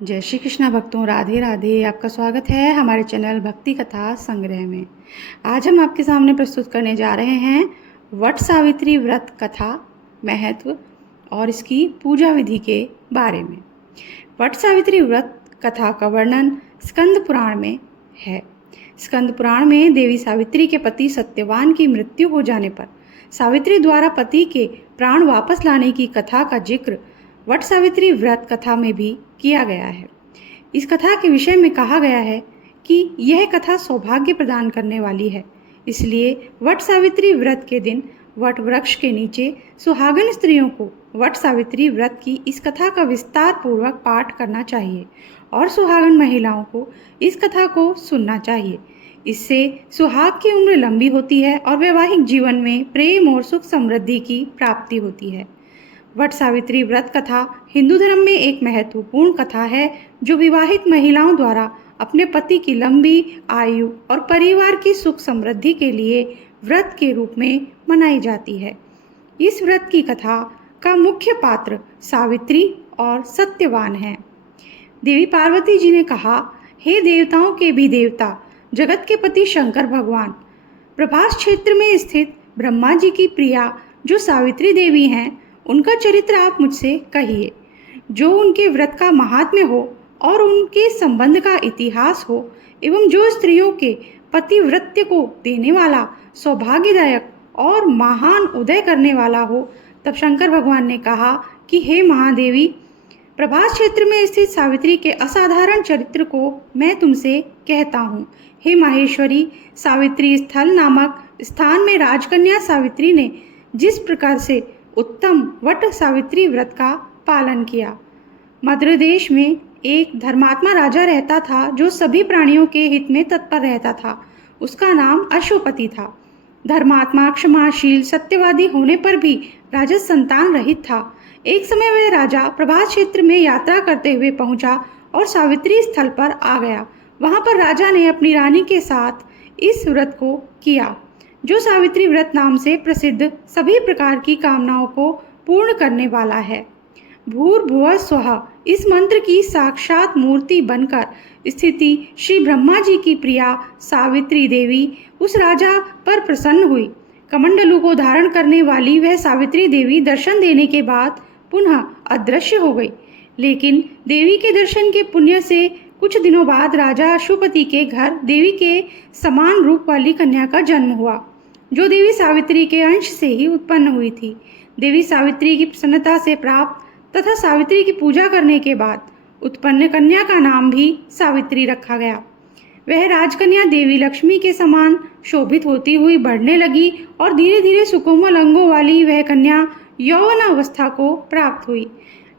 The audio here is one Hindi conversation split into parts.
जय श्री कृष्णा भक्तों, राधे राधे। आपका स्वागत है हमारे चैनल भक्ति कथा संग्रह में। आज हम आपके सामने प्रस्तुत करने जा रहे हैं वट सावित्री व्रत कथा महत्व और इसकी पूजा विधि के बारे में। वट सावित्री व्रत कथा का वर्णन स्कंद पुराण में है। स्कंद पुराण में देवी सावित्री के पति सत्यवान की मृत्यु हो जाने पर सावित्री द्वारा पति के प्राण वापस लाने की कथा का जिक्र वट सावित्री व्रत कथा में भी किया गया है। इस कथा के विषय में कहा गया है कि यह कथा सौभाग्य प्रदान करने वाली है, इसलिए वट सावित्री व्रत के दिन वट वृक्ष के नीचे सुहागन स्त्रियों को वट सावित्री व्रत की इस कथा का विस्तार पूर्वक पाठ करना चाहिए और सुहागन महिलाओं को इस कथा को सुनना चाहिए। इससे सुहाग की उम्र लंबी होती है और वैवाहिक जीवन में प्रेम और सुख समृद्धि की प्राप्ति होती है। वट सावित्री व्रत कथा हिंदू धर्म में एक महत्वपूर्ण कथा है जो विवाहित महिलाओं द्वारा अपने पति की लंबी आयु और परिवार की सुख समृद्धि के लिए व्रत के रूप में मनाई जाती है। इस व्रत की कथा का मुख्य पात्र सावित्री और सत्यवान है। देवी पार्वती जी ने कहा, हे देवताओं के भी देवता, जगत के पति शंकर भगवान, प्रभास क्षेत्र में स्थित ब्रह्मा जी की प्रिया जो सावित्री देवी हैं, उनका चरित्र आप मुझसे कहिए। जो उनके व्रत का महात्म्य हो और उनके संबंध का इतिहास हो एवं जो स्त्रियों के पतिव्रत्य को देने वाला, सौभाग्यदायक और महान उदय करने वाला हो। तब शंकर भगवान ने कहा कि हे महादेवी, प्रभास क्षेत्र में स्थित सावित्री के असाधारण चरित्र को मैं तुमसे कहता हूँ। हे माहेश्वरी, सावित्री स्थल नामक स्थान में राजकन्या सावित्री ने जिस प्रकार से उत्तम वट सावित्री व्रत का पालन किया। मद्र देश में एक धर्मात्मा राजा रहता था जो सभी प्राणियों के हित में तत्पर रहता था। उसका नाम अश्वपति था। धर्मात्मा, क्षमाशील, सत्यवादी होने पर भी राजा संतान रहित था। एक समय वह राजा प्रभास क्षेत्र में यात्रा करते हुए पहुंचा और सावित्री स्थल पर आ गया। वहां पर राजा ने अपनी रानी के साथ इस व्रत को किया जो सावित्री व्रत नाम से प्रसिद्ध सभी प्रकार की कामनाओं को पूर्ण करने वाला है। भूर्भुवः स्वः इस मंत्र की साक्षात मूर्ति बनकर स्थिति श्री ब्रह्मा जी की प्रिया सावित्री देवी उस राजा पर प्रसन्न हुई। कमंडलू को धारण करने वाली वह सावित्री देवी दर्शन देने के बाद पुनः अदृश्य हो गई। लेकिन देवी के दर्शन के पुण्य से कुछ दिनों बाद राजा अश्वपति के घर देवी के समान रूप वाली कन्या का जन्म हुआ जो देवी सावित्री के अंश से ही उत्पन्न हुई थी। देवी सावित्री की प्रसन्नता से प्राप्त तथा सावित्री की पूजा करने के बाद उत्पन्न कन्या का नाम भी सावित्री रखा गया। वह राजकन्या देवी लक्ष्मी के समान शोभित होती हुई बढ़ने लगी और धीरे धीरे सुकोमल अंगों वाली वह कन्या यौवन अवस्था को प्राप्त हुई।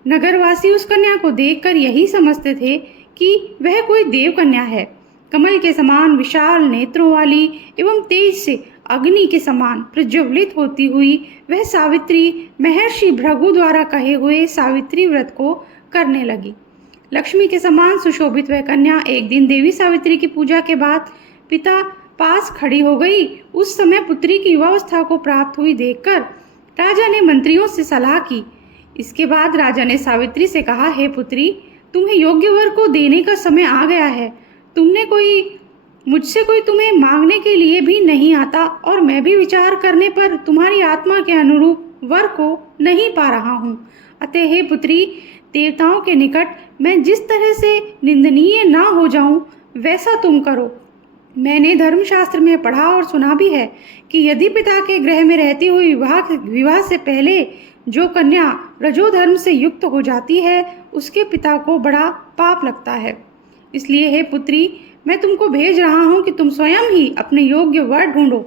नगरवासी उस कन्या को देखकर यही समझते थे कि वह कोई देव कन्या है। कमल के समान विशाल नेत्रों वाली एवं तेज से अग्नि के समान प्रज्वलित होती हुई वह सावित्री महर्षि भृगु द्वारा कहे हुए सावित्री व्रत को करने लगी। लक्ष्मी के समान सुशोभित वह कन्या एक दिन देवी सावित्री की पूजा के बाद पिता पास खड़ी हो गई। उस समय पुत्री की युवावस्था को प्राप्त हुई देखकर राजा ने मंत्रियों से सलाह की। इसके बाद राजा ने सावित्री से कहा, हे पुत्री, तुम्हें योग्य वर को देने का समय आ गया है। मुझसे कोई तुम्हें मांगने के लिए भी नहीं आता और मैं भी विचार करने पर तुम्हारी आत्मा के अनुरूप वर को नहीं पा रहा हूँ। अतः हे पुत्री, देवताओं के निकट मैं जिस तरह से निंदनीय ना हो जाऊं वैसा तुम करो। मैंने धर्मशास्त्र में पढ़ा और सुना भी है कि यदि पिता के गृह में रहती हुई विवाह से पहले जो कन्या रजोधर्म से युक्त हो जाती है उसके पिता को बड़ा पाप लगता है। इसलिए हे पुत्री, मैं तुमको भेज रहा हूँ कि तुम स्वयं ही अपने योग्य वर ढूंढो।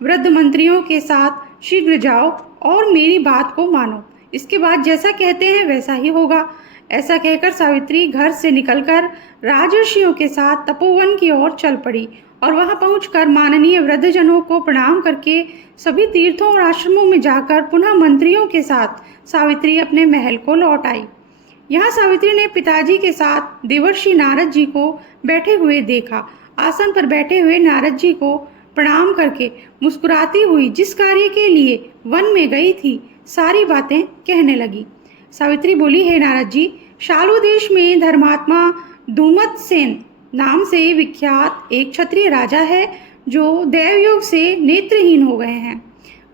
वृद्ध मंत्रियों के साथ शीघ्र जाओ और मेरी बात को मानो। इसके बाद जैसा कहते हैं वैसा ही होगा। ऐसा कहकर सावित्री घर से निकलकर राजर्षियों के साथ तपोवन की ओर चल पड़ी और वहां पहुंचकर माननीय वृद्धजनों को प्रणाम करके सभी तीर्थों और आश्रमों में जाकर पुनः मंत्रियों के साथ सावित्री अपने महल को लौट आई। यहाँ सावित्री ने पिताजी के साथ देवर्षि नारद जी को बैठे हुए देखा। आसन पर बैठे हुए नारद जी को प्रणाम करके मुस्कुराती हुई जिस कार्य के लिए वन में गई थी सारी बातें कहने लगी। सावित्री बोली, हे नारद जी, शालू देश में धर्मात्मा धूमतसेन नाम से विख्यात एक क्षत्रिय राजा है जो दैवयोग से नेत्रहीन हो गए हैं।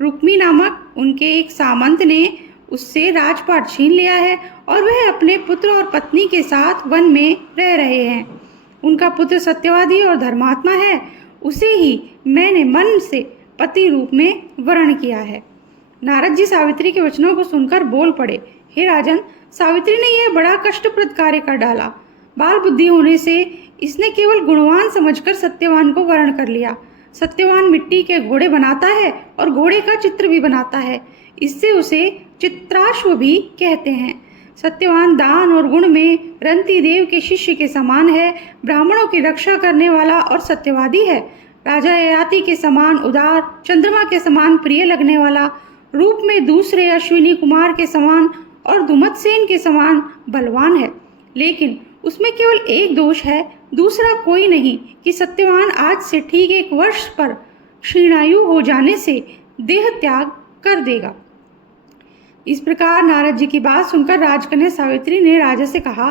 रुक्मी नामक उनके एक सामंत ने उससे राजपाट छीन लिया है और वह अपने पुत्र और पत्नी के साथ वन में रह रहे हैं। उनका पुत्र सत्यवादी और धर्मात्मा है, उसे ही मैंने मन से पति रूप में वर्ण किया है। नारद जी सावित्री के वचनों को सुनकर बोल पड़े, हे राजन, सावित्री ने यह बड़ा कष्टप्रद कार्य कर डाला। बाल बुद्धि होने से इसने केवल गुणवान समझकर सत्यवान को वर्ण कर लिया। सत्यवान मिट्टी के घोड़े बनाता है और घोड़े का चित्र भी बनाता है, इससे उसे चित्राश्व भी कहते हैं। सत्यवान दान और गुण में रंती देव के शिष्य के समान है, ब्राह्मणों की रक्षा करने वाला और सत्यवादी है। राजा ययाति के समान उदार, चंद्रमा के समान प्रिय लगने वाला, रूप में दूसरे अश्विनी कुमार के समान और धूमतसेन के समान बलवान है। लेकिन उसमें केवल एक दोष है, दूसरा कोई नहीं, कि सत्यवान आज से ठीक 1 वर्ष पर क्षीणायु हो जाने से देह त्याग कर देगा। इस प्रकार नारद जी की बात सुनकर राजकन्या सावित्री ने राजा से कहा,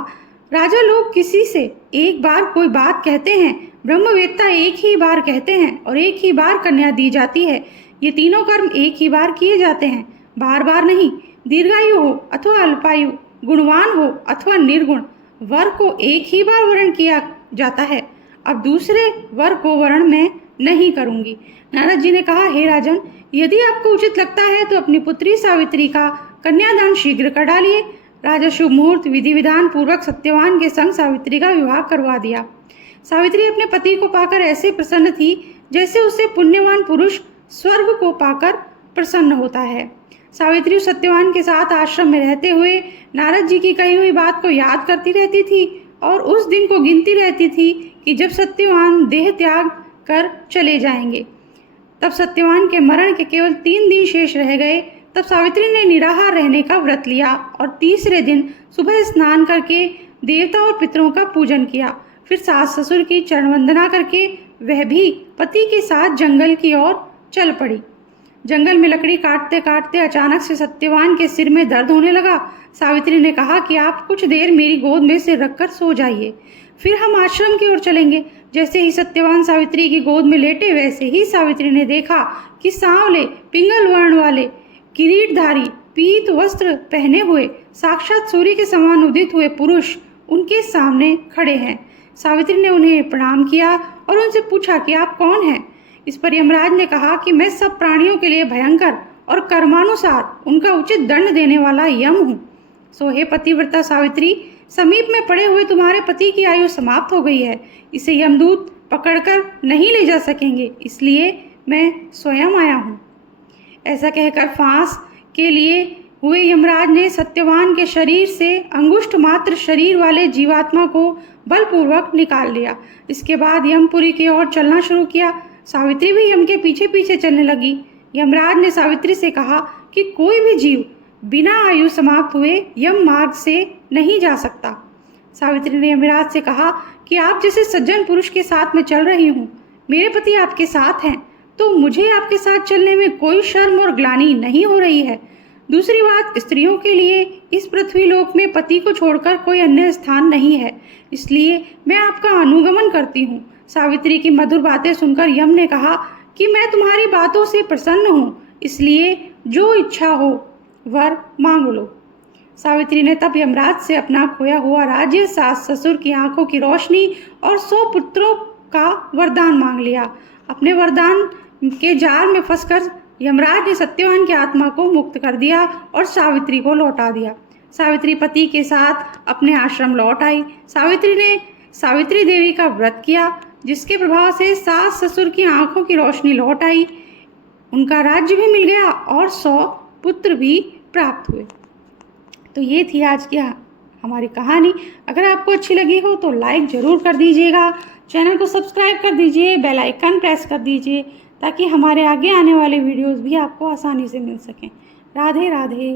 राजा, लोग किसी से एक बार कोई बात कहते हैं, ब्रह्मवेत्ता एक ही बार कहते हैं और एक ही बार कन्या दी जाती है। ये तीनों कर्म एक ही बार किए जाते हैं, बार बार नहीं। दीर्घायु हो अथवा अल्पायु, गुणवान हो अथवा निर्गुण, वर को एक ही बार वर्ण किया जाता है। अब दूसरे वर को वर्ण मैं नहीं करूंगी। नारद जी ने कहा, हे राजन, यदि आपको उचित लगता है तो अपनी पुत्री सावित्री का कन्यादान शीघ्र कर डालिए। राजा शुभ मुहूर्त विधि विधान पूर्वक सत्यवान के संग सावित्री का विवाह करवा दिया। सावित्री अपने पति को पाकर ऐसे प्रसन्न थी जैसे उससे पुण्यवान पुरुष स्वर्ग को पाकर प्रसन्न होता है। सावित्री सत्यवान के साथ आश्रम में रहते हुए नारद जी की कही हुई बात को याद करती रहती थी और उस दिन को गिनती रहती थी कि जब सत्यवान देह त्याग कर चले जाएंगे। तब सत्यवान के मरण के केवल 3 दिन शेष रह गए। तब सावित्री ने निराहार रहने का व्रत लिया और तीसरे दिन सुबह स्नान करके देवता और पितरों का पूजन किया। फिर सास ससुर की चरण वंदना करके वह भी पति के साथ जंगल की ओर चल पड़ी। जंगल में लकड़ी काटते काटते अचानक से सत्यवान के सिर में दर्द होने लगा। सावित्री ने कहा कि आप कुछ देर मेरी गोद में सिर रखकर सो जाइए, फिर हम आश्रम की ओर चलेंगे। जैसे ही सत्यवान सावित्री की गोद में लेटे, वैसे ही सावित्री ने देखा कि सांवले पिंगल वर्ण वाले किरीटधारी पीत वस्त्र पहने हुए साक्षात सूर्य के समान उदित हुए पुरुष उनके सामने खड़े हैं। सावित्री ने उन्हें प्रणाम किया और उनसे पूछा कि आप कौन हैं। इस पर यमराज ने कहा कि मैं सब प्राणियों के लिए भयंकर और कर्मानुसार उनका उचित दंड देने वाला यम हूँ। सो हे पतिव्रता सावित्री, समीप में पड़े हुए तुम्हारे पति की आयु समाप्त हो गई है, इसे यमदूत पकड़कर नहीं ले जा सकेंगे, इसलिए मैं स्वयं आया हूँ। ऐसा कहकर फांस के लिए हुए यमराज ने सत्यवान के शरीर से अंगुष्ठ मात्र शरीर वाले जीवात्मा को बलपूर्वक निकाल लिया। इसके बाद यमपुरी की ओर चलना शुरू किया। सावित्री भी यम के पीछे पीछे चलने लगी। यमराज ने सावित्री से कहा कि कोई भी जीव बिना आयु समाप्त हुए यम मार्ग से नहीं जा सकता। सावित्री ने यमराज से कहा कि आप जैसे सज्जन पुरुष के साथ मैं चल रही हूँ, मेरे पति आपके साथ हैं, तो मुझे आपके साथ चलने में कोई शर्म और ग्लानि नहीं हो रही है। दूसरी बात, स्त्रियों के लिए इस पृथ्वी लोक में पति को छोड़कर कोई अन्य स्थान नहीं है, इसलिए मैं आपका अनुगमन करती हूँ। सावित्री की मधुर बातें सुनकर यम ने कहा कि मैं तुम्हारी बातों से प्रसन्न हूँ, इसलिए जो इच्छा हो वर मांग लो। सावित्री ने तब यमराज से अपना खोया हुआ राज्य, सास ससुर की आंखों की रोशनी और 100 पुत्रों का वरदान मांग लिया। अपने वरदान के जाल में फंसकर यमराज ने सत्यवान की आत्मा को मुक्त कर दिया और सावित्री को लौटा दिया। सावित्री पति के साथ अपने आश्रम लौट आई। सावित्री ने सावित्री देवी का व्रत किया, जिसके प्रभाव से सास ससुर की आंखों की रोशनी लौट आई, उनका राज्य भी मिल गया और 100 पुत्र भी प्राप्त हुए। तो ये थी आज की हमारी कहानी। अगर आपको अच्छी लगी हो तो लाइक ज़रूर कर दीजिएगा, चैनल को सब्सक्राइब कर दीजिए, बेल आइकन प्रेस कर दीजिए ताकि हमारे आगे आने वाले वीडियोस भी आपको आसानी से मिल सकें। राधे राधे।